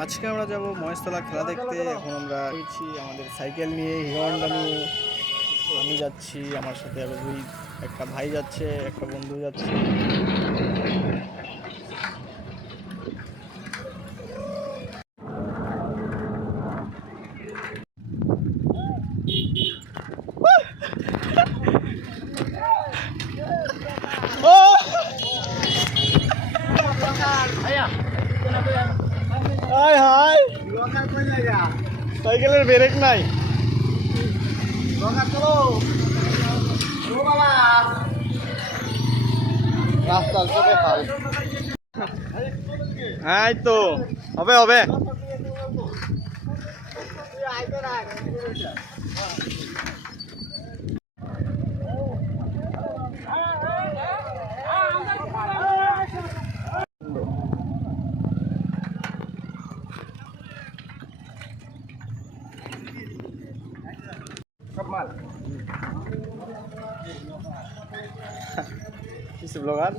আজকে আমরা যাব মহেশতলা খেলা দেখতে। এখন আমরা রয়েছি আমাদের সাইকেল নিয়ে, হিরো হন্ডা নিয়ে। আমি যাচ্ছি, আমার সাথে আরো একটা ভাই যাচ্ছে, একটা বন্ধু যাচ্ছে। হাই হাই, সাইকেলের ব্রেক নাই। এই তো হবে হবে। কিছু ব্লগার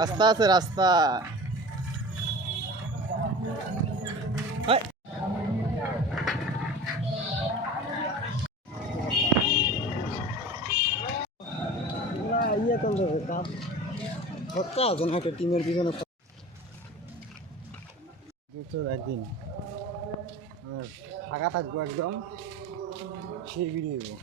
রাস্তা আছে, রাস্তা ইয়ে চলতে হবে। কত আছে না একটা টিমের পিছনে একদিন ফাঁকা থাকবো একদম, সেই ভিডিও দেবো।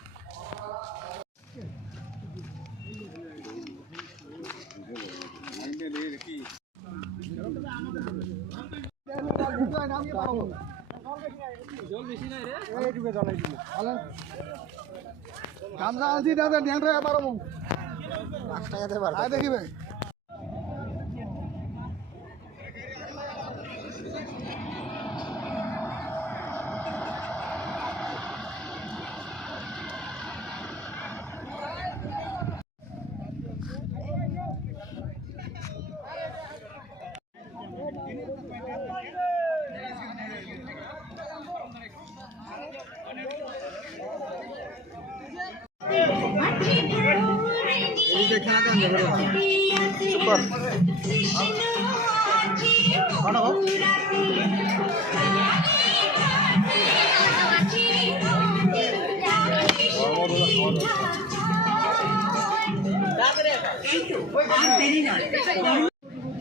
দেখিবে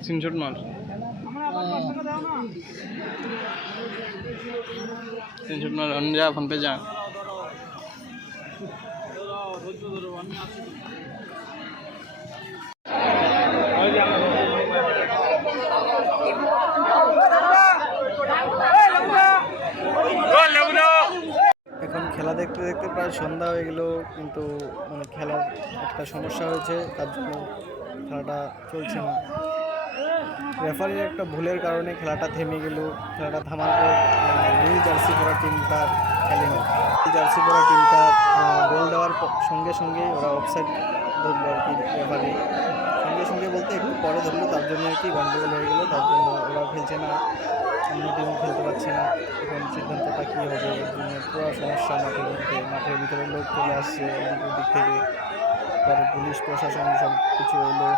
স্ক্রিনশট মার, স্ক্রিনশট মার, যা ফোন পে যা। এখন খেলা দেখতে দেখতে প্রায় সন্ধ্যা হয়ে গেল, কিন্তু মানে খেলার একটা সমস্যা হয়েছে, তার জন্য খেলাটা চলছে না। রেফারির একটা ভুলের কারণে খেলাটা থেমে গেল। খেলাটা থামার পর নীল জার্সি পরা টিমটা খেলেনি। জার্সি পরা টিমটা গোল দেওয়ার সঙ্গে সঙ্গে ওরা অফসাইড ধরলো আর কি। রেফারি সঙ্গে সঙ্গে বলতে একটু পরে ধরলো, তার জন্য আর কি গন্ডগোল হয়ে গেলো। তার জন্য ওরা খেলছে না, অন্য টিমও খেলতে পারছে না। এখন সিদ্ধান্তটা কী হবে, এর জন্য পুরো সমস্যা। মাঠের ভিতরে লোক চলে আসছে এদিক ওদিক থেকে, পরে পুলিশ প্রশাসন সব কিছু এলো।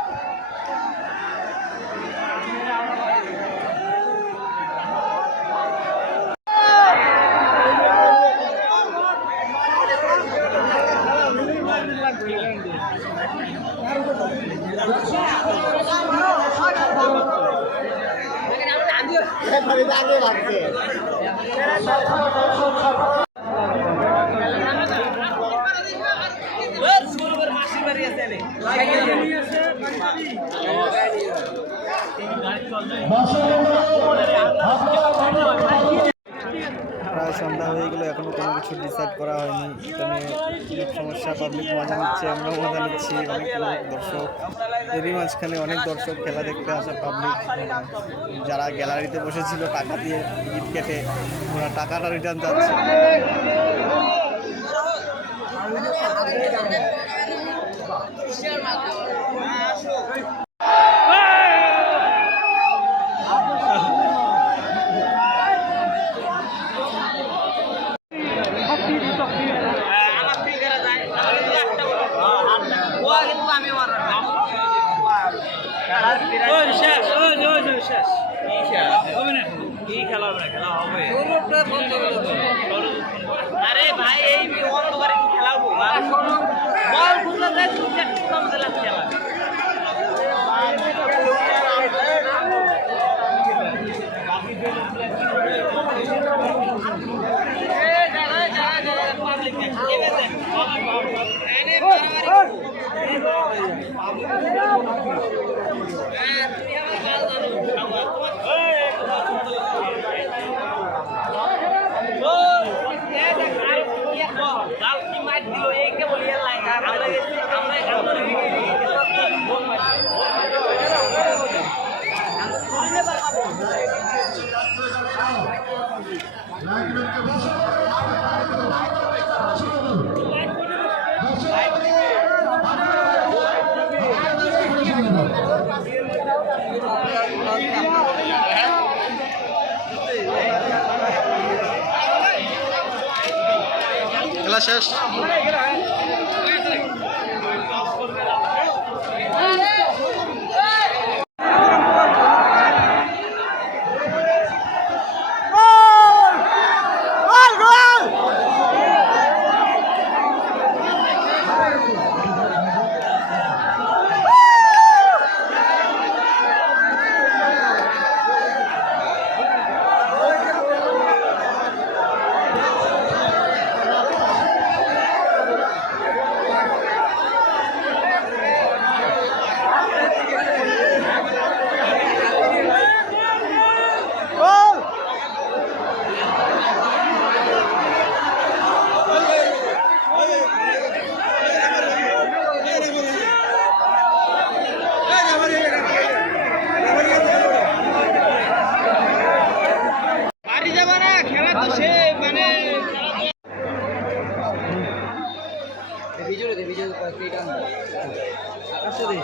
প্রায় সন্ধ্যা হয়ে গেল, এখনো কোনো কিছু ডিসাইড করা হয়নি। এটা নিয়ে অনেক সমস্যা, পাবলিক মজা নিচ্ছে, আমরাও মজা নিচ্ছি। অনেক দর্শক, এরই মাঝখানে অনেক দর্শক, খেলা দেখতে আসা পাবলিক যারা গ্যালারিতে বসেছিল টাকা দিয়ে টিকিট কেটে, ওরা টাকাটা রিটার্ন যাচ্ছে। আমি আরে ভাই এই অন্ধকারে খেলাবো বল খুলতে খেলা খেলা শেষ।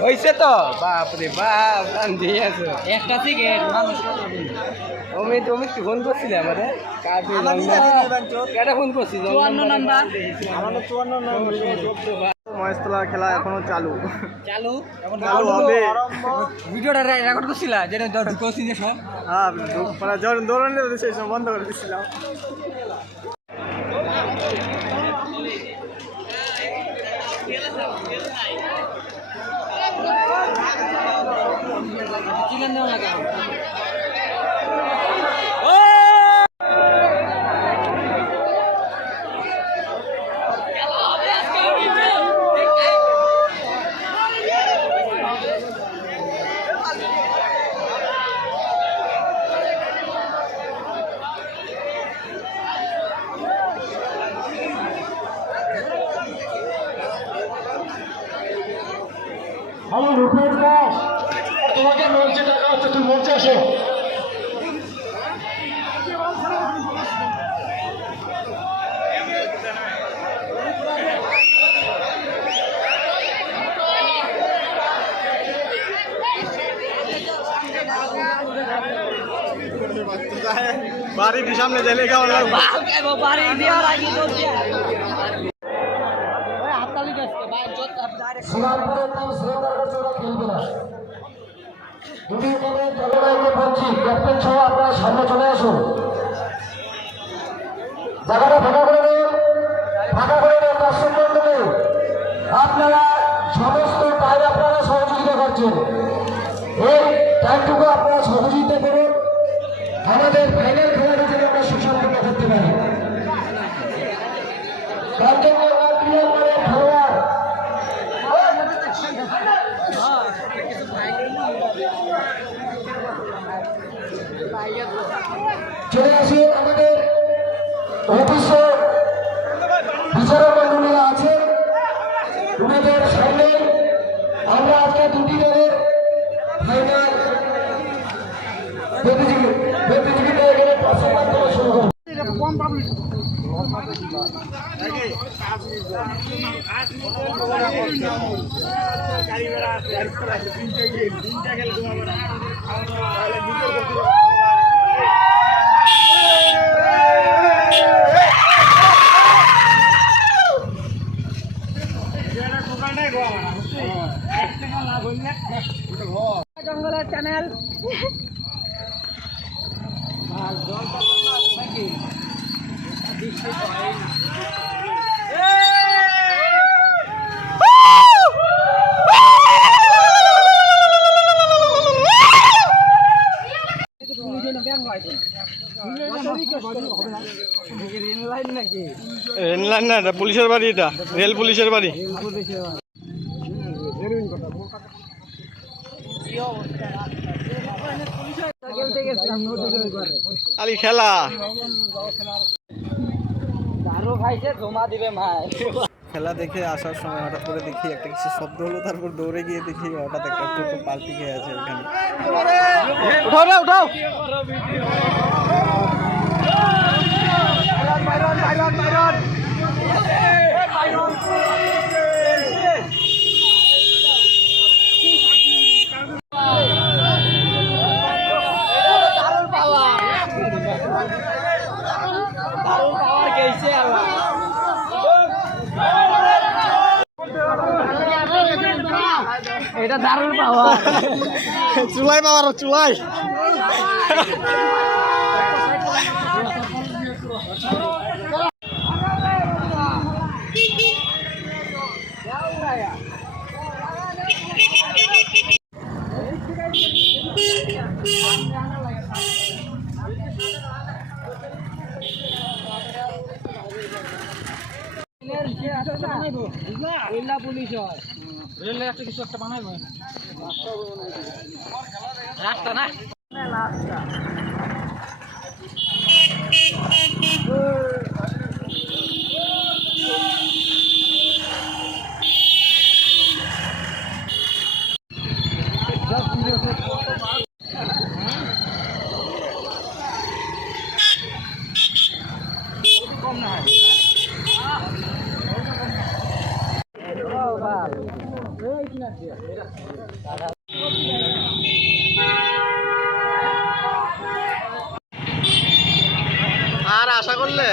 হয়েছে তো বাপরে বাপ গান দিয়ে আছে একটা সিগারেট মানুষ অমিত অমিত কি ফোন করছিলে আমাদের কেটা ফোন করছি 54 নাম্বার মহেশতলা খেলা এখনো চালু চালু এখন চালু হবে। ভিডিওটা রেকর্ড করছিলা যেটা ঢুকছি যে সব হ্যাঁ মানে যখন দৌড়ানো সেই সময় বন্ধ করে দিচ্ছিলাম। চিকেন দেওয়া লাগে আমি রূপেশ দাস তোমাকে মঞ্চে টাকা হচ্ছে তুই মঞ্চে আসো বাড়ির সামনে জেলে খাওয়া লাগবে। বাড়ি দেওয়ার আগে তো হাততালি দিচ্ছে ভাই জোত ডাইরেক্ট শ্রীরামপুরের নাম শ্রীরামপুর করছে ওরা খেলবে না দুটি এখানে জলবায়ুকে বলছি ক্যাপ্টেন সহ আপনারা সামনে চলে আসুন জায়গাটা ফাঁকা করে দেন দর্শক মন্ডলী আপনারা সমস্ত টাইম আপনারা সহযোগিতা করছেন এই টাইমটুকু আপনারা সহযোগিতা করুন আমাদের ফাইনাল খেলাটা যেন আমরা সুসম্পন্ন করতে পারি তার জন্য আমরা ক্রিয়া করে খেলোয়াড় চলে আসুন আমাদের অফিসে বিচারক মন্ডলীরা আছেন ওনাদের সামনে আমরা আজকে দুটি দলের ফাইনাল প্রতিযোগিতা এখানে পাশের মাধ্যমে শুরু করব চ্যানেল রেল লাইন না, এটা পুলিশের বাড়ি, এটা রেল পুলিশের বাড়ি। খালি খেলা খেলা দেখে আসার সময় হঠাৎ করে দেখি একটা কিছু শব্দ হলো, তারপর দৌড়ে গিয়ে দেখি হঠাৎ একটা টোটো পাল্টি খেয়ে আছে এখানে। উঠাও রে, উঠাও। এটা দারুণ পাওয়া চুলাই পাওয়ার চুলাই। পুলিশ হয় রেলের একটা কিছু একটা বানাইবো রাস্তা না আর আশা করলে